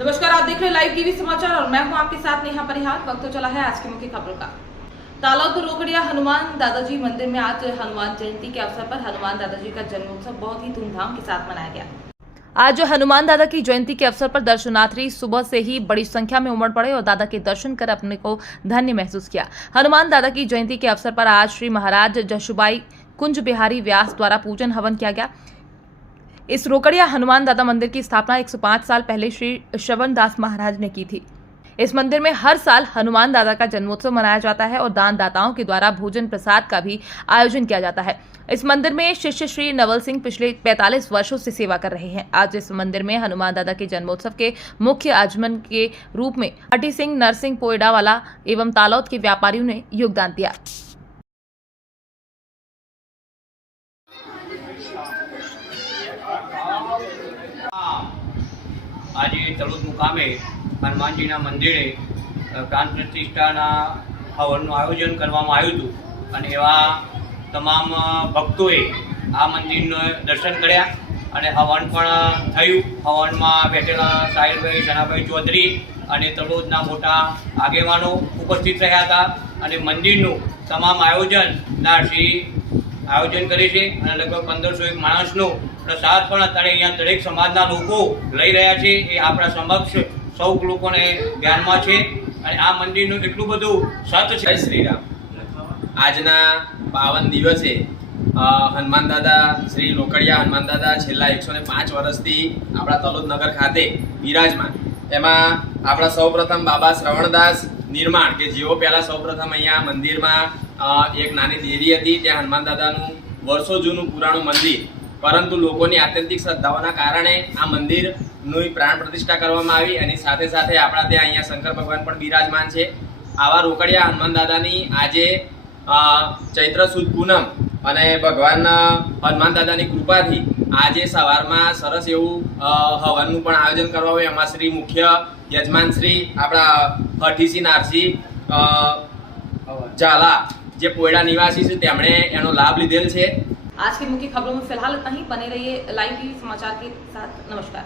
नमस्कार, आप देख रहे हैं लाइव टीवी समाचार और मैं हूं आपके साथ नेहा परिहार। वक्त तो चला है आज की मुख्य खबरों का। तालाब रोकड़िया हनुमान दादाजी मंदिर में आज हनुमान जयंती के अवसर पर हनुमान दादाजी का जन्मोत्सव बहुत ही धूमधाम के साथ मनाया गया। आज हनुमान दादा की जयंती के अवसर पर दर्शनार्थी सुबह से ही बड़ी संख्या में उमड़ पड़े और दादा के दर्शन कर अपने को धन्य महसूस किया। हनुमान दादा की जयंती के अवसर पर आज श्री महाराज जशुबाई कुंज बिहारी व्यास द्वारा पूजन हवन किया गया। इस रोकड़िया हनुमान दादा मंदिर की स्थापना 105 साल पहले श्री श्रवण दास महाराज ने की थी। इस मंदिर में हर साल हनुमान दादा का जन्मोत्सव मनाया जाता है और दान दाताओं के द्वारा भोजन प्रसाद का भी आयोजन किया जाता है। इस मंदिर में शिष्य श्री नवल सिंह पिछले 45 वर्षों से सेवा कर रहे हैं। आज इस मंदिर में हनुमान दादा के जन्मोत्सव के मुख्य आगमन के रूप में हटी सिंह, नरसिंह, पोएडावाला एवं तालौद के व्यापारियों ने योगदान दिया। आज तलोद मुकामे हनुमानजी मंदिरे प्राण प्रतिष्ठा हवनનું આયોજન કરવામાં આવ્યું હતું અને એવા તમામ ભક્તોએ આ મંદિરનું દર્શન કર્યા અને હવન પણ થયું। હવનમાં બેઠેલા સાહિલભાઈ સનાભાઈ ચૌધરી અને તલોદના મોટા આગેવાનો ઉપસ્થિત રહ્યા હતા અને મંદિરનું તમામ આયોજન કરે છે અને લગભગ 1501 માણસનો પ્રસાદ પણ અત્યારે અહીંયા દરેક સમાજના લોકો લઈ રહ્યા છે। એ આપણા સમક્ષ સૌ લોકોને ધ્યાનમાં છે અને આ મંદિરનું એટલું બધું સત છે। જય શ્રી રામ। આજના પાવન દિવસે હનુમાન દાદા શ્રી રોકડિયા હનુમાન દાદા છેલ્લા 105 વર્ષથી આપણા તલોદ નગર ખાતે બિરાજમાન। એમાં આપણા સૌપ્રથમ બાબા શ્રવણદાસ નિર્માણ કે જેઓ પહેલા સૌપ્રથમ અહીંયા મંદિરમાં એક નાની દેરી હતી, ત્યાં હનુમાન દાદાનું વર્ષો જૂનું પુરાણું મંદિર, પરંતુ લોકોની આત્યંતિક શ્રદ્ધાઓના કારણે આ મંદિરની પ્રાણ પ્રતિષ્ઠા કરવામાં આવી અને સાથે સાથે આપણા ત્યાં અહીંયા શંકર ભગવાન પણ બિરાજમાન છે। આવા રોકડિયા હનુમાન દાદાની આજે ચૈત્ર સુદ પૂનમ અને ભગવાન હનુમાન દાદાની કૃપાથી આજે સવારમાં સરસ એવું હવનનું પણ આયોજન કરવામાં આવ્યું। એમાં શ્રી મુખ્ય યજમાન શ્રી આપણા હઠીસી નારસી ઝાલા જે પોયડા નિવાસી છે તેમણે એનો લાભ લીધેલ છે। आज की मुख्य खबरों में फिलहाल इतना ही। बने रहिए लाइव टीवी समाचार के साथ। नमस्कार।